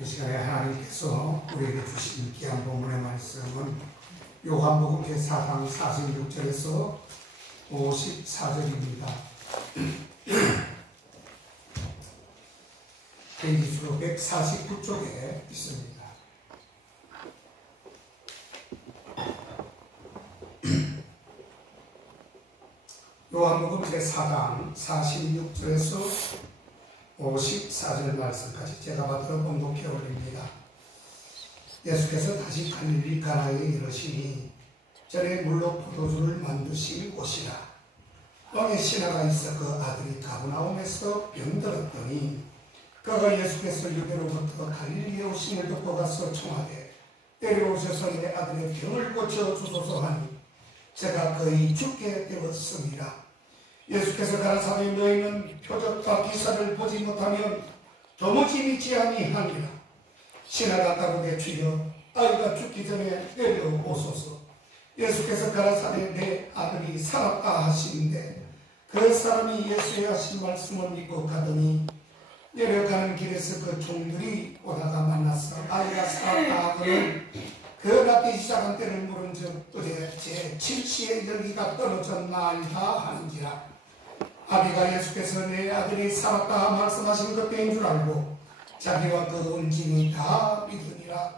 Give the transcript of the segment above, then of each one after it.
이 시간에 하나님께서 우리에게 주신 귀한 본문의 말씀은 요한복음 제4장 46절에서 54절입니다. 페이지수로 149쪽에 있습니다. 요한복음 제4장 46절에서 54절 말씀까지 제가 받들어 봉독해 올립니다. 예수께서 다시 갈릴리 가나에 이르시니 전에 물로 포도주를 만드실 곳이라. 왕의 신하가 있어 그 아들이 가버나움에서 병들었더니 그가 예수께서 유대로부터 갈릴리에 오심을 듣고 가서 청하되 내려오셔서 내 아들의 병을 고쳐주소서 하니 제가 거의 죽게 되었습니다. 예수께서 가라사대 너희는 표적과 기사를 보지 못하면 도무지 믿지 아니하니라. 신하가 가로되 주여 아이가 죽기 전에 내려오소서. 예수께서 가라사대 내 아들이 살았다 하시는데 그 사람이 예수의 하신 말씀을 믿고 가더니 내려가는 길에서 그 종들이 오다가 만나서 아이가 살았다 하거늘 그 낳기 시작한 때를 물은즉 어제 제7시의 열기가 떨어졌나이다 하는지라. 아비가 예수께서 내 아들이 살았다 말씀하신 그때인 줄 알고 자기와 그 온진이 다 믿으니라.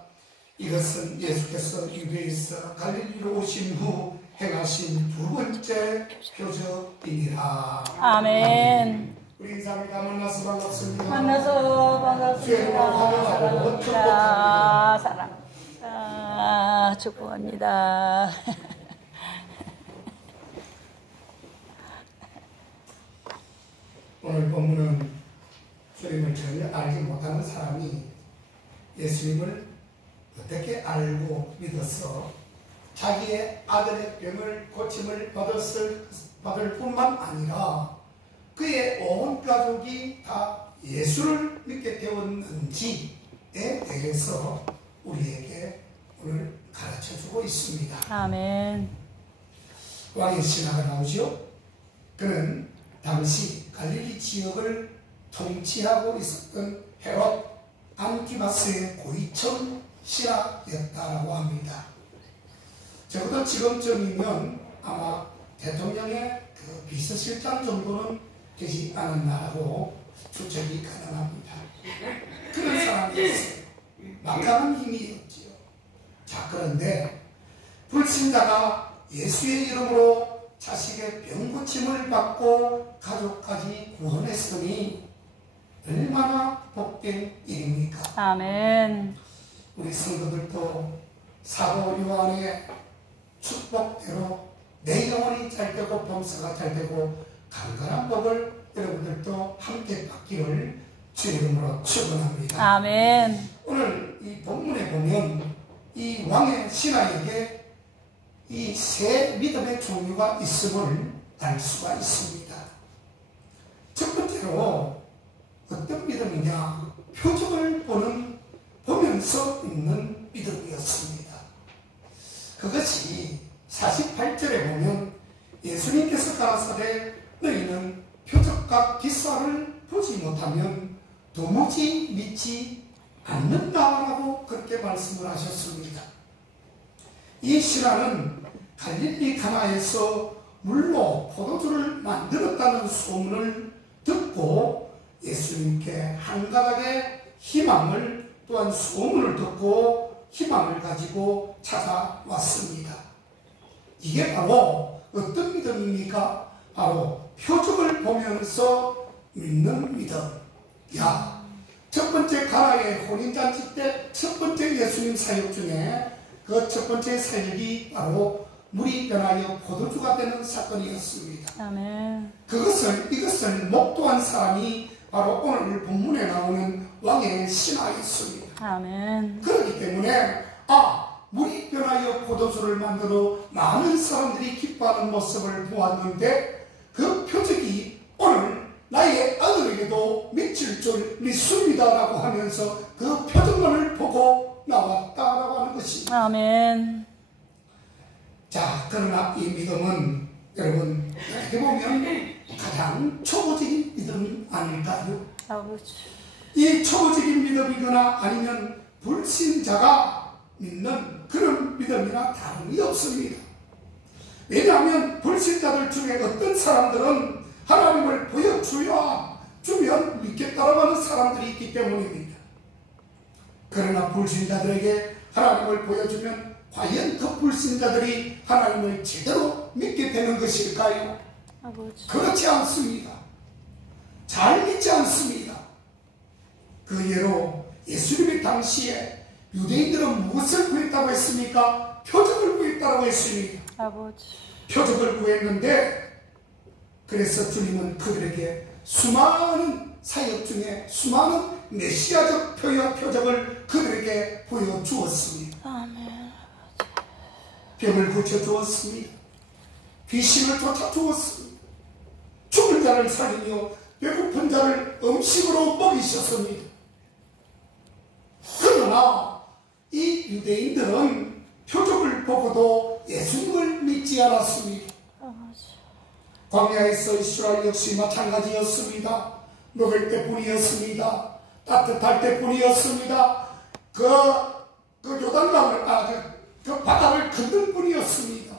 이것은 예수께서 유대에서 갈릴리로 오신 후 행하신 두 번째 표적이니라. 아멘. 우리 인사합니다. 만나서 반갑습니다. 만나서 반갑습니다. 사랑합니다. 축복합니다. 오늘 본문은 주님을 전혀 알지 못하는 사람이 예수님을 어떻게 알고 믿어서 자기의 아들의 병을 고침을 받을 뿐만 아니라 그의 온 가족이 다 예수를 믿게 되었는지에 대해서 우리에게 오늘 가르쳐주고 있습니다. 아멘. 왕의 신하가 나오죠. 그는 당시 갈릴리 지역을 통치하고 있었던 헤롯 안티바스의 고위층 신하였다고 합니다. 적어도 지금쯤이면 아마 대통령의 그 비서실장 정도는 되지 않았나라고 추측이 가능합니다. 그런 사람이었어요. 막강한 힘이었지요. 자, 그런데 불신자가 예수의 이름으로 자식의 병고침을 받고 가족까지 구원했으니 얼마나 복된 일입니까? 아멘. 우리 성도들도 사도 요한의 축복대로 내 영혼이 잘 되고 범사가 잘 되고 강건한 복을 여러분들도 함께 받기를 주 이름으로 축원합니다. 아멘. 오늘 이 본문에 보면 이 왕의 신하에게 이 세 믿음의 종류가 있음을 알 수가 있습니다. 첫 번째로 어떤 믿음이냐? 표적을 보면서 믿는 믿음이었습니다. 그것이 48절에 보면 예수님께서 가라사대 너희는 표적과 기사를 보지 못하면 도무지 믿지 않는다라고 그렇게 말씀을 하셨습니다. 이 신하는 갈릴리 가나에서 물로 포도주를 만들었다는 소문을 듣고 예수님께 한 가닥의 희망을 또한 소문을 듣고 희망을 가지고 찾아왔습니다. 이게 바로 어떤 믿음입니까? 바로 표적을 보면서 믿는 믿음. 야, 첫 번째 가나의 혼인잔치 때 첫 번째 예수님 사역 중에 그 첫 번째 사역이 바로 물이 변하여 포도주가 되는 사건이었습니다. 아멘. 이것을 목도한 사람이 바로 오늘 본문에 나오는 왕의 신하였습니다. 아멘. 그렇기 때문에 물이 변하여 포도주를 만들어 많은 사람들이 기뻐하는 모습을 보았는데 그 표적이 오늘 나의 아들에게도 미칠 줄 믿습니다라고 하면서 그 표적만을 보고 나왔다라고 하는 것이. 아멘. 자, 그러나 이 믿음은 여러분 어떻게 보면 가장 초보적인 믿음 아닐까요? 아버지. 이 초보적인 믿음이거나 아니면 불신자가 믿는 그런 믿음이나 다름이 없습니다. 왜냐하면 불신자들 중에 어떤 사람들은 하나님을 보여주면 믿겠다라고 하는 사람들이 있기 때문입니다. 그러나 불신자들에게 하나님을 보여주면 과연 그 불신자들이 하나님을 제대로 믿게 되는 것일까요? 아버지. 그렇지 않습니다. 잘 믿지 않습니다. 그 예로 예수님의 당시에 유대인들은 무엇을 구했다고 했습니까? 표적을 구했다고 했습니다. 아버지. 표적을 구했는데 그래서 주님은 그들에게 수많은 사역 중에 수많은 메시아적 표적을 그들에게 보여주었습니다. 아멘. 병을 고쳐주었습니다. 귀신을 쫓아주었습니다. 죽은 자를 살리며 배고픈 자를 음식으로 먹이셨습니다. 그러나 이 유대인들은 표적을 보고도 예수님을 믿지 않았습니다. 광야에서 이스라엘 역시 마찬가지였습니다. 먹을 때뿐이었습니다. 따뜻할 때뿐이었습니다. 그 요단강을 그 바다를 건널 뿐이었습니다.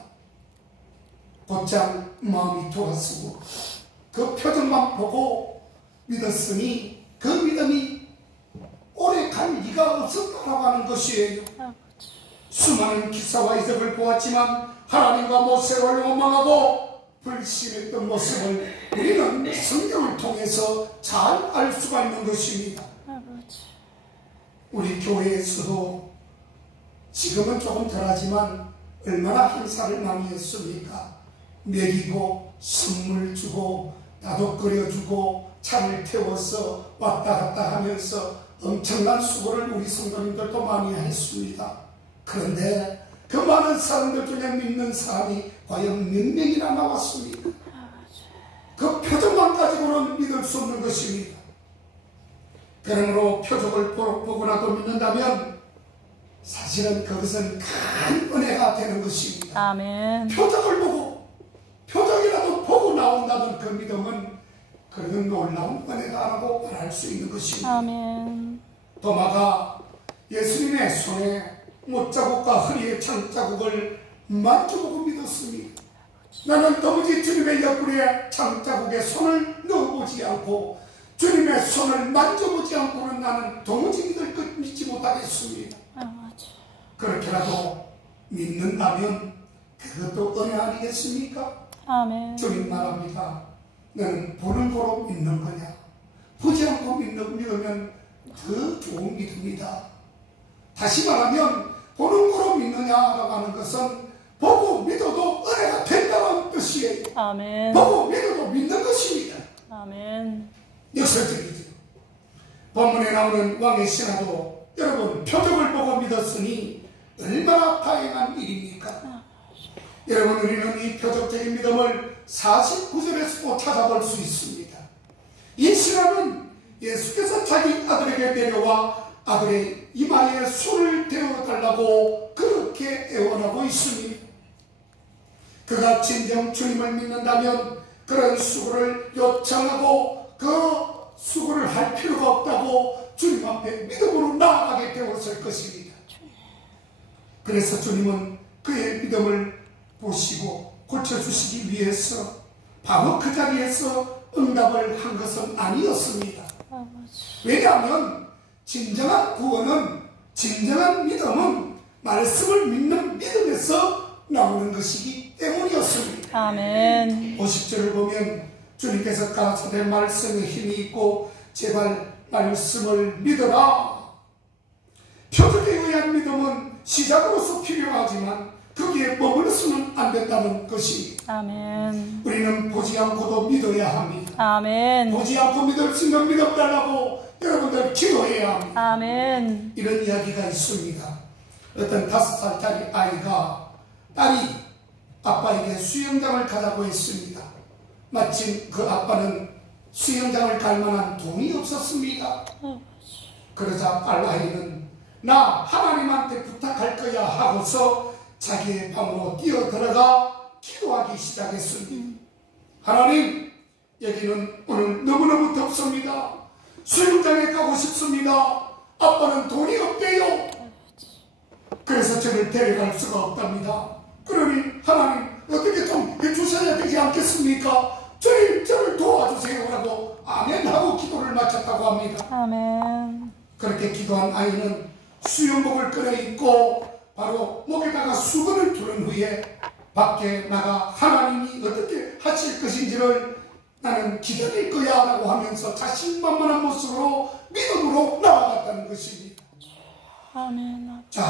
곧장 마음이 돌아서고 그 표정만 보고 믿었으니 그 믿음이 오래 갈 리가 없었다라고 하는 것이에요. 수많은 기사와 이적을 보았지만 하나님과 모세를 원망하고 불신했던 모습을 우리는 성경을 통해서 잘 알 수가 있는 것입니다. 우리 교회에서도 지금은 조금 덜하지만 얼마나 행사를 많이 했습니까? 먹이고 선물 주고 나도 끓여주고 차를 태워서 왔다 갔다 하면서 엄청난 수고를 우리 성도님들도 많이 했습니다. 그런데 그 많은 사람들 중에 믿는 사람이 과연 몇 명이나 나왔습니까? 그 표적만 가지고는 믿을 수 없는 것입니다. 그러므로 표적을 보고라도 믿는다면 사실은 그것은 큰 은혜가 되는 것입니다. 아멘. 표적을 보고 표적이라도 보고 나온다는 그 믿음은 그런 놀라운 은혜다라고 말할 수 있는 것입니다. 아멘. 도마가 예수님의 손에 못자국과 허리의 창자국을 만져보고 믿었습니다. 나는 도무지 주님의 옆구리에 창자국에 손을 넣어보지 않고 주님의 손을 만져보지 않고는 나는 도무지 믿지 못하겠습니다. 그렇게라도 믿는다면 그것도 은혜 아니겠습니까? 아멘. 주님 말합니다. 너는 보는 거로 믿는 거냐? 보지 않고 믿으면 더 좋은 믿음이다. 다시 말하면 보는 거로 믿느냐라고 하는 것은 보고 믿어도 은혜가 된다는 뜻이에요. 아멘. 보고 믿어도 믿는 것입니다. 아멘. 역설적이죠. 본문에 나오는 왕의 신하도 여러분 표적을 보고 믿었으니 얼마나 다행한 일입니까? 여러분 우리는 이 표적적인 믿음을 49절에서도 찾아볼 수 있습니다. 이 신하는 예수께서 자기 아들에게 내려와 아들의 이마에 손을 대어달라고 그렇게 애원하고 있습니다. 그가 진정 주님을 믿는다면 그런 수고를 요청하고 그 수고를 할 필요가 없다고 주님 앞에 믿음으로 나아가게 되었을 것입니다. 그래서 주님은 그의 믿음을 보시고 고쳐주시기 위해서 바로 그 자리에서 응답을 한 것은 아니었습니다. 왜냐하면 진정한 구원은, 진정한 믿음은 말씀을 믿는 믿음에서 나오는 것이기 때문이었습니다. 아멘. 50절을 보면 주님께서 가라사대 말씀에 힘이 있고 제발 말씀을 믿어라. 표적에 의한 믿음은 시작으로서 필요하지만 거기에 머물러서는 안 된다는 것입니다. 아멘. 우리는 보지 않고도 믿어야 합니다. 아멘. 보지 않고 믿을 수 있는 믿음 달라고 여러분들 기도해야 합니다. 아멘. 이런 이야기가 있습니다. 어떤 5살짜리 아이가 딸이 아빠에게 수영장을 가자고 했습니다. 마침 그 아빠는 수영장을 갈 만한 돈이 없었습니다. 그러자 딸아이는 나 하나님한테 부탁할 거야 하고서 자기의 방으로 뛰어들어가 기도하기 시작했습니다. 하나님, 여기는 오늘 너무너무 덥습니다. 수영장에 가고 싶습니다. 아빠는 돈이 없대요. 그래서 저를 데려갈 수가 없답니다. 그러니 하나님 어떻게 좀 해주셔야 되지 않겠습니까? 주님 저를 도와주세요라고 아멘하고 기도를 마쳤다고 합니다. 아멘. 그렇게 기도한 아이는 수영복을 꺼내입고 바로 목에다가 수건을 두른 후에 밖에 나가 하나님이 어떻게 하실 것인지를 나는 기다릴 거야 라고 하면서 자신만만한 모습으로 믿음으로 나아갔다는 것입니다. 아멘. 자,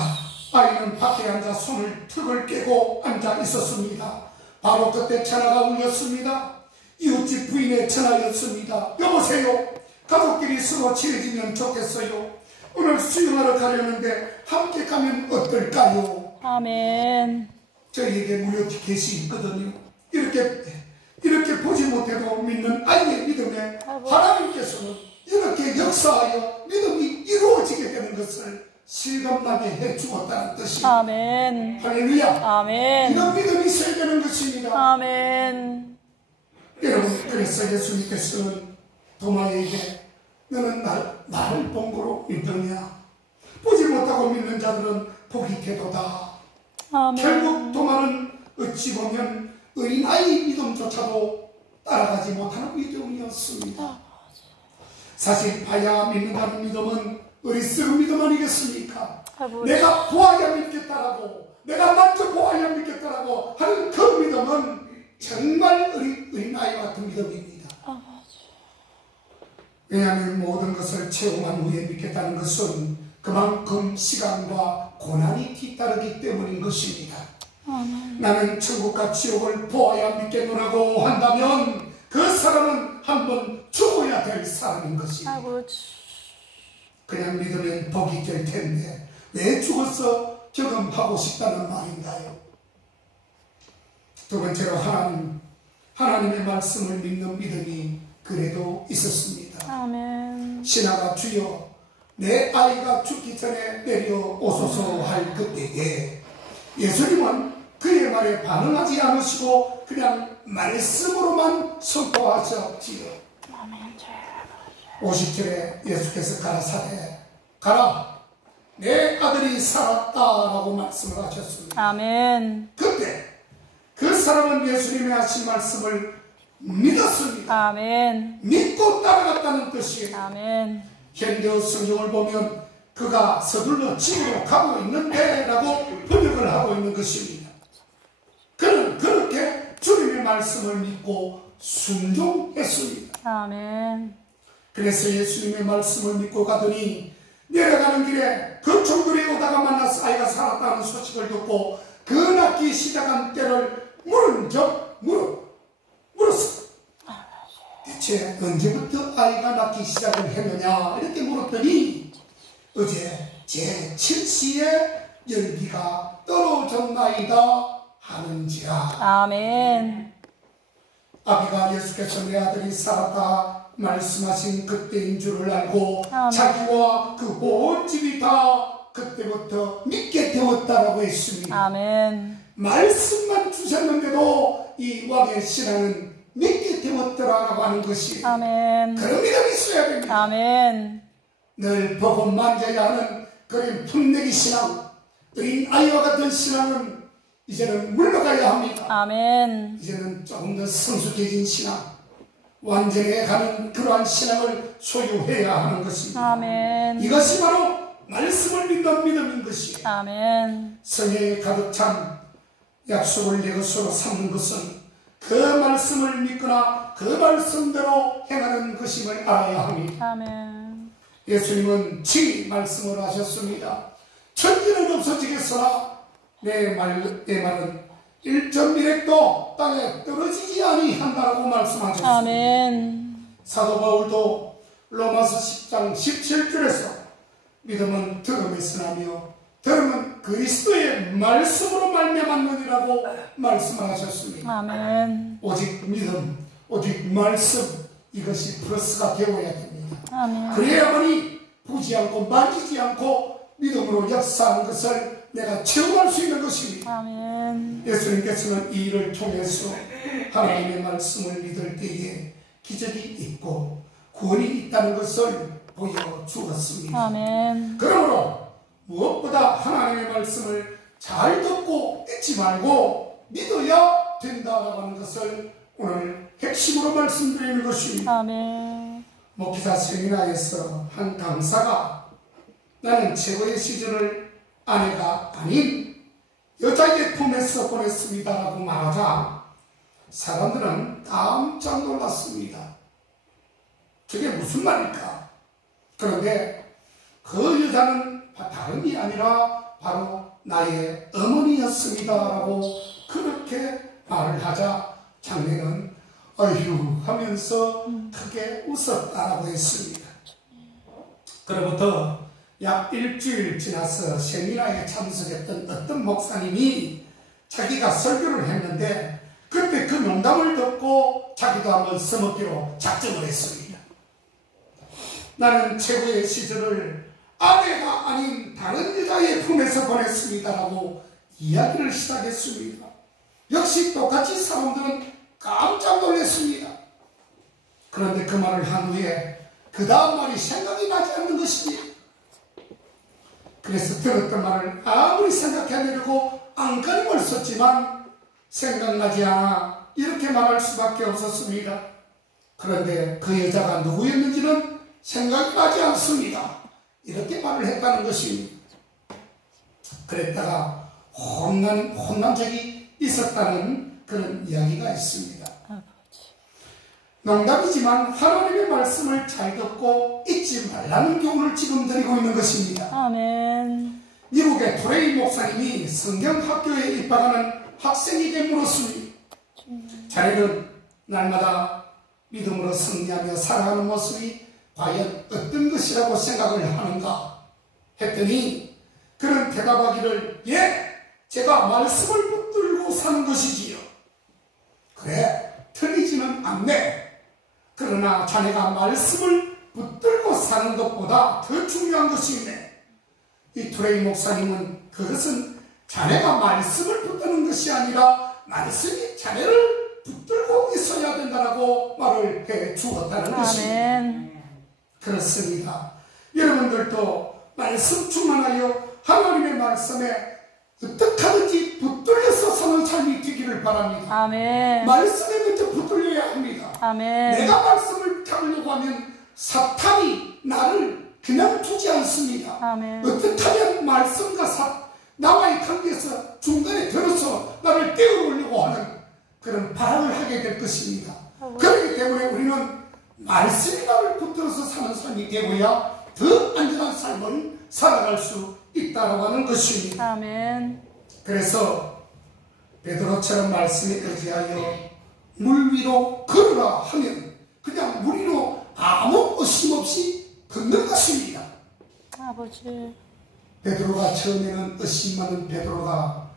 아이는 밖에 앉아 손을 턱을 깨고 앉아 있었습니다. 바로 그때 전화가 울렸습니다. 이웃집 부인의 전화였습니다. 여보세요. 가족끼리 서로 친해지면 좋겠어요. 오늘 수영하러 가려는데 함께 가면 어떨까요? 아멘. 저희에게 무료 티켓이 있거든요. 이렇게 보지 못해도 믿는 아이의 믿음에 하나님께서는 이렇게 역사하여 믿음이 이루어지게 되는 것을 실감나게 해주었다는 뜻입니다. 아멘. 할렐루야. 아멘. 이런 믿음이 있어야 되는 것입니다. 아멘. 여러분, 그래서 예수님께서는 도마에게 너는 나를 본거로 믿느냐? 보지 못하고 믿는 자들은 복이 되도다. 아멘. 결국 도마는 어찌 보면 어린아이 믿음조차도 따라가지 못하는 믿음이었습니다. 사실 봐야 믿는다는 믿음은 어리석은 믿음 아니겠습니까? 내가 보아야 믿겠다라고, 내가 만져보아야 믿겠다라고 하는 그 믿음은 정말 어린아이와 같은 믿음입니다. 왜냐하면 모든 것을 체험한 후에 믿겠다는 것은 그만큼 시간과 고난이 뒤따르기 때문인 것입니다. 나는 천국과 지옥을 보아야 믿겠노라고 한다면 그 사람은 한번 죽어야 될 사람인 것입니다. 그냥 믿으면 복이 될 텐데 왜 죽어서 경험하고 싶다는 말인가요? 두 번째로 하나님의 말씀을 믿는 믿음이 그래도 있었습니다. 아멘. 신하가 주여 내 아이가 죽기 전에 내려오소서 할 그때에 예수님은 그의 말에 반응하지 않으시고 그냥 말씀으로만 선포하셨지요. 50절에 예수께서 가라사대 가라 내 아들이 살았다라고 말씀을 하셨습니다. 아멘. 그때 그 사람은 예수님의 하신 말씀을 믿었습니다. 아멘. 믿고 따라갔다는 뜻이에요. 아멘. 현대 성경을 보면 그가 서둘러 집으로 가고 있는데 라고 번역을 하고 있는 것입니다. 그는 그렇게 주님의 말씀을 믿고 순종했습니다. 아멘. 그래서 예수님의 말씀을 믿고 가더니 내려가는 길에 그 종들이 오다가 만나서 아이가 살았다는 소식을 듣고 그 낳기 시작한 때를 물었어. 대체 언제부터 아이가 낳기 시작을 했느냐 이렇게 물었더니 어제 제7시에 열기가 떨어졌나이다 하는지라. 아멘. 아비가 예수께서 내 아들이 살았다 말씀하신 그때인 줄을 알고 아멘. 자기와 그 온 집이 다 그때부터 믿게 되었다라고 했습니다. 아멘. 말씀만 주셨는데도 이 왕의 신하는 믿게 되었더라라고 하는 것이 아멘. 그런 믿음이 있어야 됩니다. 아멘. 늘 보고 만져야 하는 그런 풋내기 신앙, 어린 아이와 같은 신앙은 이제는 물러가야 합니다. 아멘. 이제는 조금 더 성숙해진 신앙, 완전해 가는 그러한 신앙을 소유해야 하는 것입니다. 아멘. 이것이 바로 말씀을 믿는 믿음인 것이에요. 아멘. 성령에 가득 찬 약속을 내 것으로 삼는 것은 그 말씀을 믿거나 그 말씀대로 행하는 것임을 알아야 합니다. 아멘. 예수님은 지 말씀을 하셨습니다. 천지는 없어지겠으나 내 말은 1.1핵도 땅에 떨어지지 아니한다라고 말씀하셨습니다. 아멘. 사도 바울도 로마서 10장 17절에서 믿음은 들음에서 나며 들음은 그리스도의 말씀으로 말미암았느니라고 말씀을 하셨습니다. 아멘. 오직 믿음, 오직 말씀 이것이 플러스가 되어야 됩니다. 아멘. 그래야만이 보지 않고 만지지 않고 믿음으로 역사하는 것을 내가 체험할 수 있는 것입니다. 아멘. 예수님께서는 이 일을 통해서 하나님의 말씀을 믿을 때에 기적이 있고 구원이 있다는 것을 보여주었습니다. 아멘. 그러므로 무엇보다 하나님의 말씀을 잘 듣고 잊지 말고 믿어야 된다라고 하는 것을 오늘 핵심으로 말씀드리는 것입니다. 아멘. 목회자 세미나에서 한 강사가 나는 최고의 시절을 아내가 아닌 여자의 품에서 보냈습니다라고 말하자 사람들은 깜짝 놀랐습니다. 저게 무슨 말일까? 그런데 그 여자는 다름이 아니라 바로 나의 어머니였습니다라고 그렇게 말을 하자 장례는 어휴 하면서 크게 웃었다라고 했습니다. 그로부터 약 일주일 지나서 세미나에 참석했던 어떤 목사님이 자기가 설교를 했는데 그때 그 농담을 듣고 자기도 한번 써먹기로 작정을 했습니다. 나는 최고의 시절을 아내가 아닌 다른 여자의 품에서 보냈습니다라고 이야기를 시작했습니다. 역시 똑같이 사람들은 깜짝 놀랐습니다. 그런데 그 말을 한 후에 그 다음 말이 생각이 나지 않는 것입니다. 그래서 들었던 말을 아무리 생각해내려고 안간힘을 썼지만 생각나지 않아 이렇게 말할 수밖에 없었습니다. 그런데 그 여자가 누구였는지는 생각이 나지 않습니다. 이렇게 말을 했다는 것입니다. 그랬다가 혼난 적이 있었다는 그런 이야기가 있습니다. 농담이지만 하나님의 말씀을 잘 듣고 잊지 말라는 교훈을 지금 드리고 있는 것입니다. 아멘. 미국의 토레이 목사님이 성경학교에 입학하는 학생에게 물었습니다. 자네는 날마다 믿음으로 승리하며 살아가는 모습이 과연 어떤 것이라고 생각을 하는가? 했더니 그는 대답하기를 예! 제가 말씀을 붙들고 사는 것이지요. 그래, 틀리지는 않네. 그러나 자네가 말씀을 붙들고 사는 것보다 더 중요한 것이 있네. 이 토레이 목사님은 그것은 자네가 말씀을 붙드는 것이 아니라 말씀이 자네를 붙들고 있어야 된다라고 말을 해 주었다는 것입니다. 아멘. 그렇습니다. 여러분들도 말씀 충만하여 하나님의 말씀에 어떻게 하든지 붙들려서 사는 삶이 되기를 바랍니다. 아멘. 말씀에 먼저 붙들려야 합니다. 아멘. 내가 말씀을 잡으려고 하면 사탄이 나를 그냥 두지 않습니다. 아멘. 어떻게 하면 말씀과 나와의 관계에서 중간에 들어서 나를 떼어놓으려고 하는 그런 발악을 하게 될 것입니다. 그렇기 때문에 우리는 말씀이 나를 붙들어서 사는 삶이 되고야 더 안전한 삶을 살아갈 수 있다고 하는 것입니다. 아멘. 그래서 베드로처럼 말씀에 의지하여 물 위로 걸으라 하면 그냥 물 위로 아무 의심 없이 걷는 것입니다. 아버지. 베드로가 처음에는 의심 많은 베드로가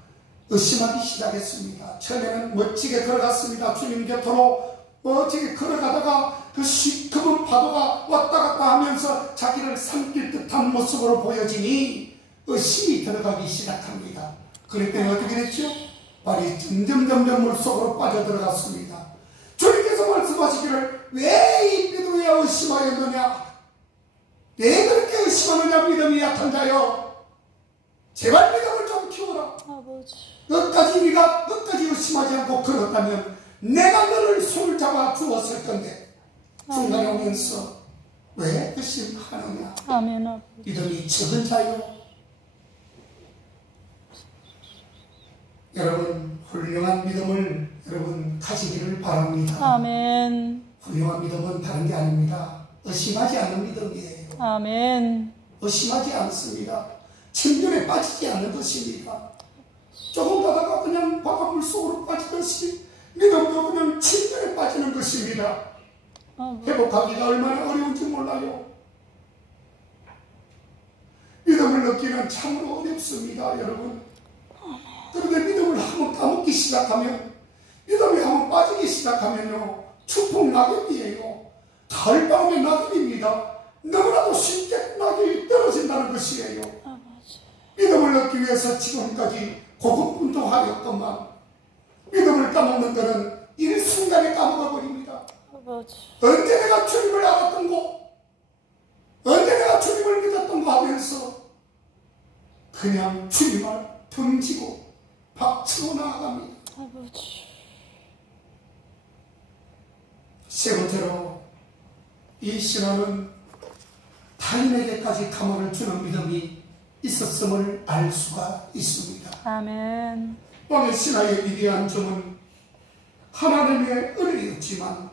의심하기 시작했습니다. 처음에는 멋지게 걸어갔습니다. 주님 곁으로 멋지게 걸어가다가 그 시커먼 파도가 왔다 갔다 하면서 자기를 삼킬 듯한 모습으로 보여지니 의심이 들어가기 시작합니다. 그랬더니 어떻게 됐죠? 발이 점점 물속으로 빠져들어갔습니다. 주님께서 말씀하시기를 왜 이 베드로야 의심하였느냐? 왜 그렇게 의심하느냐? 믿음이 약한 자여, 제발 믿음을 좀 키워라. 아버지. 네가 끝까지 의심하지 않고 걸었다면 내가 너를 손을 잡아 주었을 건데 중간에 오면서 왜 의심하느냐? 아멘. 아버지. 믿음이 적은 자요. 여러분 훌륭한 믿음을 여러분 가지기를 바랍니다. 아멘. 훌륭한 믿음은 다른 게 아닙니다. 의심하지 않는 믿음이에요. 아멘. 의심하지 않습니다. 침륜에 빠지지 않는 것입니다. 조금 가다가 그냥 바닷물 속으로 빠지듯이 믿음도 그냥 침륜에 빠지는 것입니다. 회복하기가 얼마나 어려운지 몰라요. 믿음을 얻기는 참으로 어렵습니다, 여러분. 그런데 믿음을 한번 까먹기 시작하면, 믿음이 한번 빠지기 시작하면요, 추풍 낙엽이에요. 가을밤의 낙엽입니다. 너무나도 쉽게 낙엽이 떨어진다는 것이에요. 믿음을 얻기 위해서 지금까지 고군분투하였건만 믿음을 까먹는 것은 일순간에 까먹어 버립니다. 아버지. 언제 내가 주님을 알았던 거, 언제 내가 주님을 믿었던 거 하면서 그냥 주님을 던지고 박치고 나아갑니다. 아버지. 세 번째로 이 신앙은 타인에게까지 가망을 주는 믿음이 있었음을 알 수가 있습니다. 아멘. 왕의 신하의 위대한 점은 하나님의 은혜였지만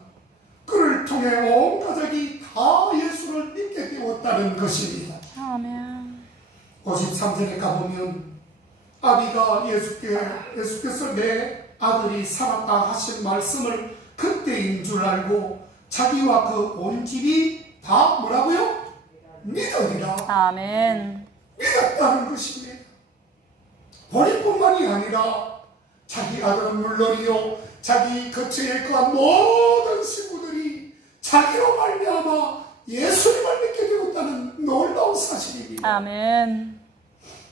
그를 통해 온 가족이 다 예수를 믿게 되었다는 것입니다. 아멘. 53절에 가보면 아비가 예수께서 내 아들이 살았다 하신 말씀을 그때인 줄 알고 자기와 그 온 집이 다 뭐라고요? 믿으리라. 아멘. 믿었다는 것입니다. 본인뿐만이 아니라 자기 아들은 물론이요, 자기 거처에 거한 모든 식구들이 자기로 말미암아 예수님을 믿게 되었다는 놀라운 사실입니다. 아멘.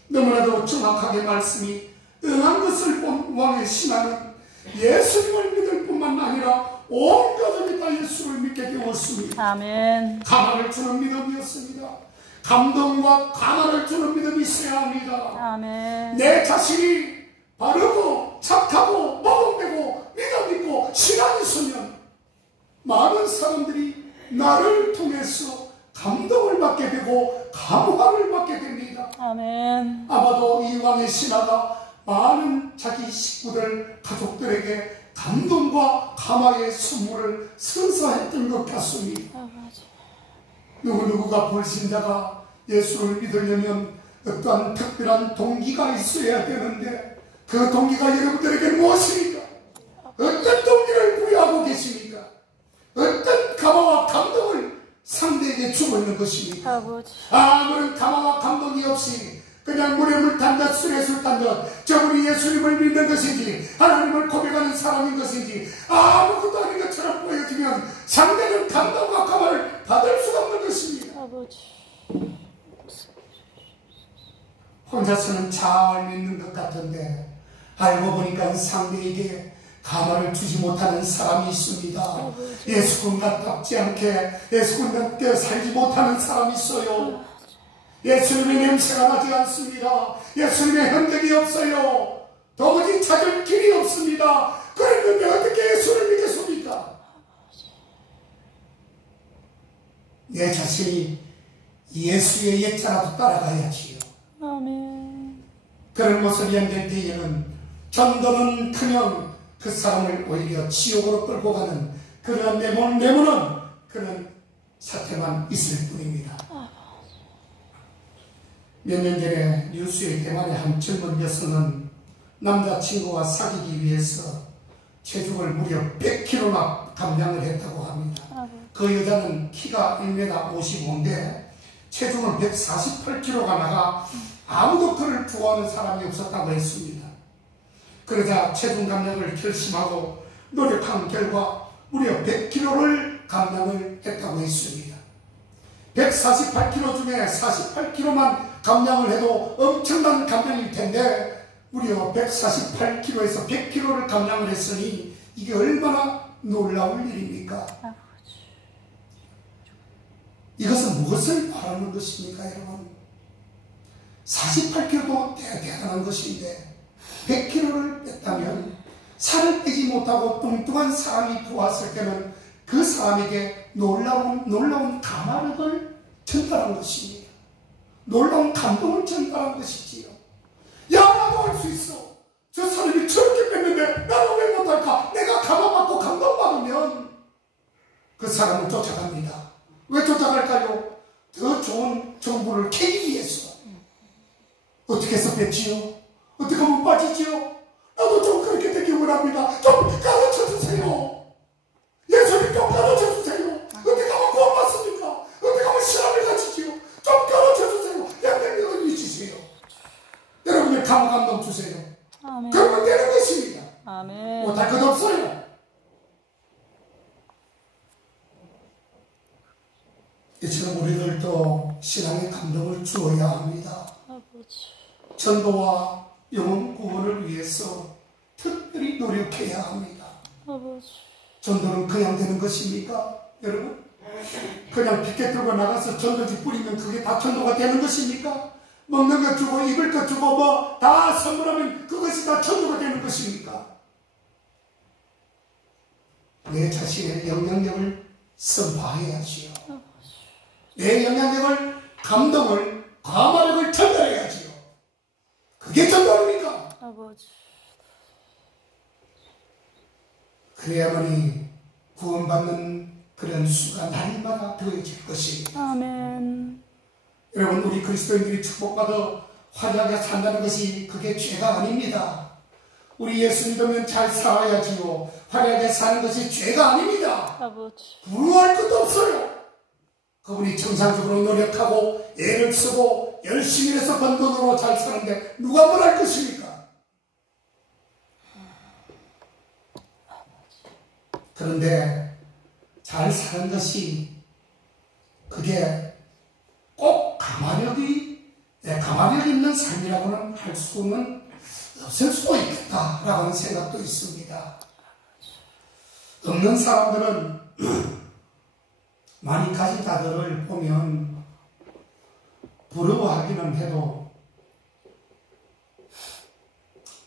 너무나도 정확하게 말씀이 응한 것을 본 왕의 신하는 예수님을 믿을 뿐만 아니라 온 가족이 다 예수를 믿게 되었습니다. 아멘. 가망을 주는 믿음이었습니다. 감동과 가망을 주는 믿음이 있어야 합니다. 아멘. 내 자신이 바르고 착하고 모범되고 믿음 있고 신앙이 있으면 많은 사람들이 나를 통해서 감동을 받게 되고 감화를 받게 됩니다. 아멘. 아마도 이 왕의 신하가 많은 자기 식구들, 가족들에게 감동과 감화의 선물을 선사했던 것 같습니다. 아버지. 누구누구가 불신자가 예수를 믿으려면 어떠한 특별한 동기가 있어야 되는데 그 동기가 여러분들에게 무엇입니까? 어떤 동기를 부여하고 계십니까? 어떤 감화와 감동을 상대에게 주고 있는 것입니까? 아버지. 아무런 감화와 감동이 없이 그냥 물에 물 탄 듯 술에 술 탄 듯 저분이 예수님을 믿는 것인지 하나님을 고백하는 사람인 것인지 아무것도 아닌 것처럼 보여지면 상대는 감동과 감화를 받을 수가 없는 것입니다. 아버지. 혼자서는 잘 믿는 것 같은데 알고 보니까 상대에게 감화를 주지 못하는 사람이 있습니다. 예수님답지 않게 예수님답게 살지 못하는 사람이 있어요. 예수님의 냄새가 나지 않습니다. 예수님의 흔적이 없어요. 도무지 찾을 길이 없습니다. 그랬는데 어떻게 예수를 믿겠습니까? 내 자신이 예수의 예자라도 따라가야지요. 아멘. 그런 모습이 안 될 때에는 전도는 그냥 그 사람을 오히려 지옥으로 끌고 가는 그런 내모는 그런 사태만 있을 뿐입니다. 몇 년 전에 뉴스에 대만의 한 젊은 여성은 남자친구와 사귀기 위해서 체중을 무려 100kg나 감량을 했다고 합니다. 그 여자는 키가 1m 55인데 체중은 148kg가 나가 아무도 그를 좋아하는 사람이 없었다고 했습니다. 그러자 체중 감량을 결심하고 노력한 결과 무려 100kg를 감량을 했다고 했습니다. 148kg 중에 48kg만 감량을 해도 엄청난 감량일 텐데 무려 148kg에서 100kg를 감량을 했으니 이게 얼마나 놀라운 일입니까? 이것은 무엇을 말하는 것입니까, 여러분? 48kg도 대단한 것인데 100kg를 뺐다면 살을 빼지 못하고 뚱뚱한 사람이 보았을 때는 그 사람에게 놀라운 감화력을 전달한 것입니다. 놀라운 감동을 전달한 것이지요. 야, 나도 할 수 있어. 저 사람이 저렇게 뺐는데 나는 왜 못할까? 내가 감화받고 감동받으면 그 사람을 쫓아갑니다. 왜 쫓아갈까요? 더 좋은 정보를 캐기 위해서. 어떻게 해서 뺐지요? 어떻게 하면 빠지지요? 나도 좀 그렇게 되기 원합니다. 좀 가르쳐주세요. 예수님 좀 가르쳐주세요. 어떻게 하면 구원받습니까? 어떻게 하면 신앙을 가지지요? 좀 가르쳐주세요. 양양이 은혜 주세요. 여러분의 감동 주세요. 아멘. 그러면 되는 것입니다. 아멘. 못할 것 없어요. 이처럼 우리들도 신앙의 감동을 주어야 합니다. 아버지. 전도와 영혼 구원을 위해서 특별히 노력해야 합니다. 아버지. 전도는 그냥 되는 것입니까? 여러분? 그냥 피켓 들고 나가서 전도지 뿌리면 그게 다 전도가 되는 것입니까? 먹는 것 주고 입을 것 주고 뭐 다 선물하면 그것이 다 전도가 되는 것입니까? 내 자신의 영향력을 선파해야지요. 내 영향력을, 감동을, 감화력을 전달해야지요. 그게 전도 아닙니까? 아버지. 그래야만이 구원받는 그런 수가 날마다 더해질 것입니다. 아멘. 여러분, 우리 그리스도인들이 축복받아 화려하게 산다는 것이 그게 죄가 아닙니다. 우리 예수 믿으면 잘 살아야지요. 화려하게 사는 것이 죄가 아닙니다. 아버지. 부러워할 것도 없어요. 그분이 정상적으로 노력하고 애를 쓰고 열심히 해서 번 돈으로 잘 사는데 누가 뭘 할 것입니까? 그런데 잘 사는 것이 그게 꼭 가마력 있는 삶이라고는 할 수는 없을 수도 있겠다라는 생각도 있습니다. 없는 사람들은 많이 가진 자들을 보면 부러워하기는 해도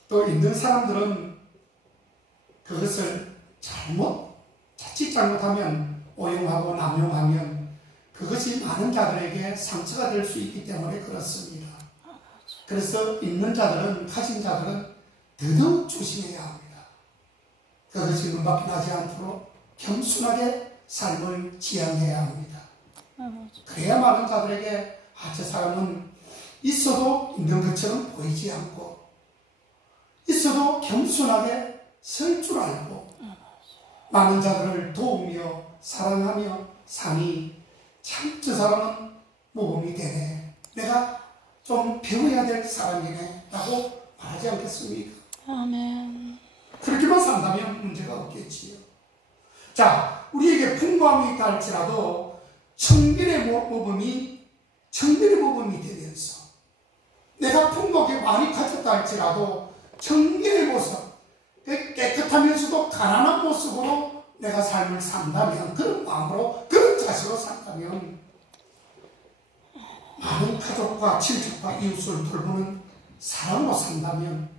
또 있는 사람들은 그것을 자칫 잘못하면 오용하고 남용하면 그것이 많은 자들에게 상처가 될 수 있기 때문에 그렇습니다. 그래서 있는 자들은, 가진 자들은 더더욱 조심해야 합니다. 그것이 눈밖에 나지 않도록 겸손하게 삶을 지향해야 합니다. 그래야 많은 자들에게 저 사람은 있어도 있는 것처럼 보이지 않고 있어도 겸손하게 설 줄 알고 많은 자들을 도우며 사랑하며 사니 참 저 사람은 모범이 되네. 내가 좀 배워야 될 사람이네 라고 말하지 않겠습니까? 아멘. 그렇게만 산다면 문제가 없겠지요. 자, 우리에게 풍부함이 있다 할지라도 청결의 모범이 되면서 내가 풍부하게 많이 가졌다 할지라도 청결의 모습, 깨끗하면서도 가난한 모습으로 내가 삶을 산다면, 그런 마음으로, 그런 자세로 산다면 많은 가족과 친척과 이웃을 돌보는 사람으로 산다면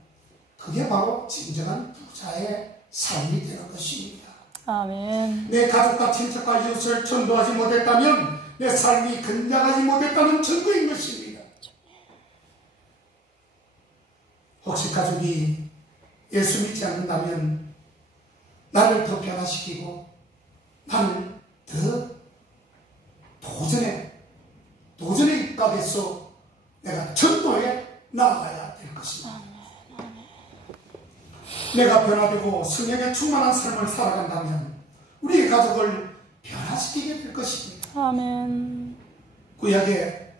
그게 바로 진정한 부자의 삶이 되는 것입니다. 아멘. 내 가족과 친척과 이웃을 전도하지 못했다면 내 삶이 건강하지 못했다는 증거인 것입니다. 혹시 가족이 예수 믿지 않는다면 나를 더 변화시키고 나를 더 도전에 입각해서 내가 전도에 나아가야 될 것입니다. 내가 변화되고 성령에 충만한 삶을 살아간다면 우리의 가족을 변화시키게 될 것입니다. 아멘. 구약에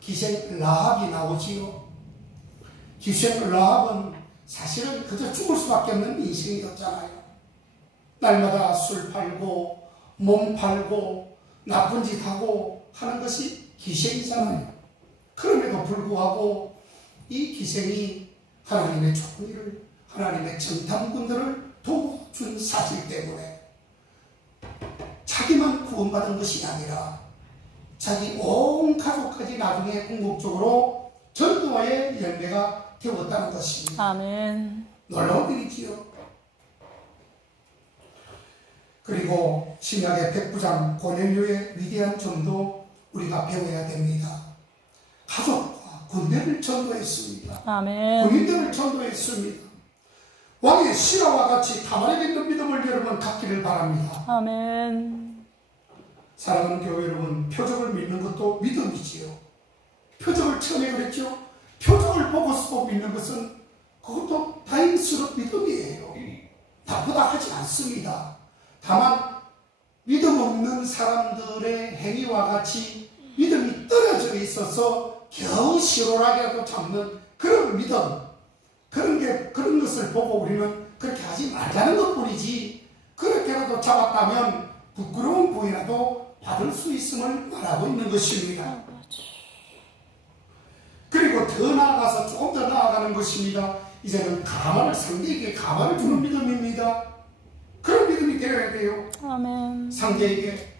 기생 라합이 나오지요. 기생 라합은 사실은 그저 죽을 수밖에 없는 인생이었잖아요. 날마다 술 팔고 몸 팔고 나쁜 짓 하고 하는 것이 기생이잖아요. 그럼에도 불구하고 이 기생이 하나님의 좋은 일을, 하나님의 정탐꾼들을 도와준 사실 때문에 자기만 구원받은 것이 아니라 자기 온 가족까지 나중에 궁극적으로 전도와의 열매가 되었다는 것입니다. 아멘. 놀라운 일이지요. 그리고 신약의 백부장 고넬료의 위대한 점도 우리가 배워야 됩니다. 가족과 군대를 전도했습니다. 아멘. 군인들을 전도했습니다. 왕의 시라와 같이 가만히 있는 믿음을 여러분 갖기를 바랍니다. 아멘. 사랑하는 교회 여러분, 표적을 믿는 것도 믿음이지요. 표적을 처음에 그랬죠. 표적을 보고서 믿는 것은 그것도 다행스러운 믿음이에요. 나쁘다 하지 않습니다. 다만 믿음 없는 사람들의 행위와 같이 믿음이 떨어져 있어서 겨우 시원하게라도 잡는 그런 믿음, 그런 것을 보고 우리는 그렇게 하지 말자는 것뿐이지, 그렇게라도 잡았다면 부끄러운 부위라도 받을 수 있음을 말하고 있는 것입니다. 그리고 더 나아가서 조금 더 나아가는 것입니다. 이제는 상대에게 가만을 주는 믿음입니다. 그런 믿음 믿음이 되어야 돼요. 아멘. 상대에게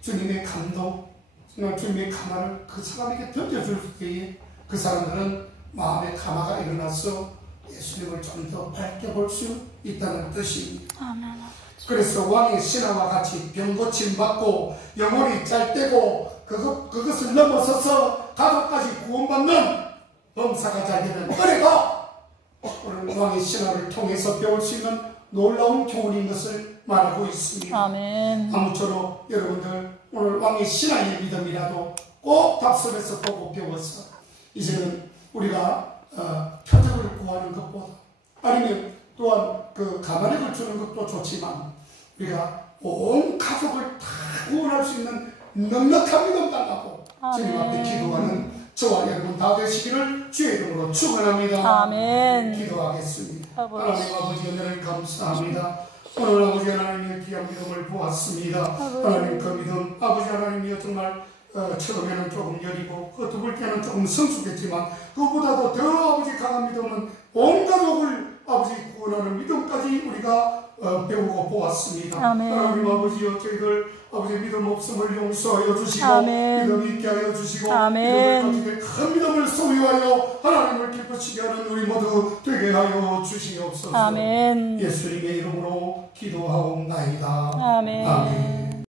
주님의 감동, 주님의 가마를 그 사람에게 던져줄 때에 그 사람들은 마음의 가마가 일어나서 예수님을 좀 더 밝게 볼 수 있다는 뜻입니다. 아멘. 그래서 왕의 신하와 같이 병고침 받고 영혼이 짤때고 그것을 넘어서서 가족까지 구원받는 범사가 잘 되는 은혜가 오늘 왕의 신하를 통해서 배울 수 있는 놀라운 교훈인 것을 말하고 있습니다. 아멘. 아무쪼록 여러분들 오늘 왕의 신하의 믿음이라도 꼭 답습해서 보고 배워서 이제는 우리가 표적을 구하는 것보다 아니면 또한 그 가마력을 주는 것도 좋지만 우리가 온 가족을 다 구원할 수 있는 넉넉한 믿음 달라고 주님 앞에 기도하는 저와 여러분 다 되시기를 주의 이름으로 축원합니다. 아멘. 기도하겠습니다. 하나님 아버지 은혜를 감사합니다. 오늘 아버지 하나님의 귀한 믿음을 보았습니다. 하나님 그 믿음 아버지 하나님이여 정말 처음에는 조금 여리고 그 두 번째는 조금 성숙했지만 그보다도 더 아버지 강한 믿음은 온 가족을 아버지 구원하는 믿음까지 우리가 배우고 보았습니다. 아멘. 하나님 아버지여 저희들 아버지 믿음 없음을 용서하여 주시고 아멘. 믿음 있게 하여 주시고 아멘. 믿음을 가지고 큰 믿음을 소유하여 하나님을 기쁘시게 하는 우리 모두 되게 하여 주시옵소서. 아멘. 예수님의 이름으로 기도하옵나이다. 아멘. 아멘.